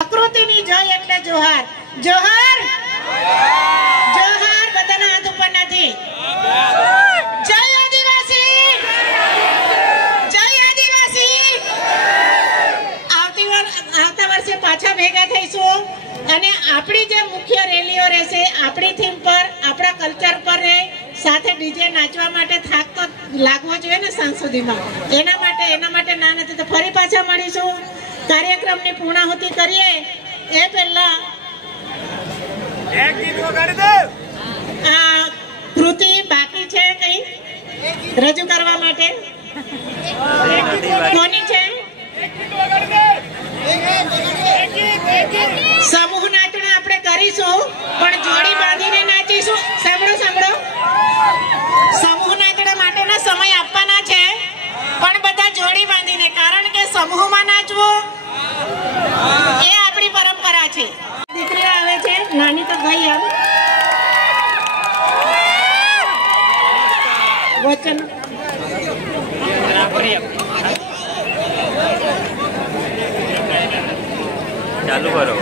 પ્રકૃતિની જય એટલે જોહાર. જોહાર જોહાર બધાના હાથ ઉપર નથી. જય આદિવાસી, જય આદિવાસી. આવતા વર્ષે પાછા ભેગા થઈશું અને આપણી જે મુખ્ય રેલીઓ રહેશે આપણી થીમ પર, આપણા કલ્ચર પર રહે, સાથે ડીજે નાચવા માટે થાક તો લાગવો જોઈએ ને સાંજ સુધીમાં. એના માટે ના નથી તો ફરી પાછા મળીશું. કાર્યક્રમની પૂર્ણાહુતિ કરીએ એ પહેલા એક ગીત વગાડી દે. આ કૃતિ બાકી છે કઈ રજૂ કરવા માટે? કોની છે? સમૂહ નાચણા આપણે કરીશું પણ જોડી બાંધીને નાચીશું. સાંભળો, સમૂહ નાચણા માટેના સમય આપવાના છે પણ બધા જોડી બાંધીને, કારણ કે સમૂહમાં નાચવું એ આપણી પરંપરા છે. દીકરી આવે છે, નાની તો ગઈ એમ વચન ચાલુ કરો.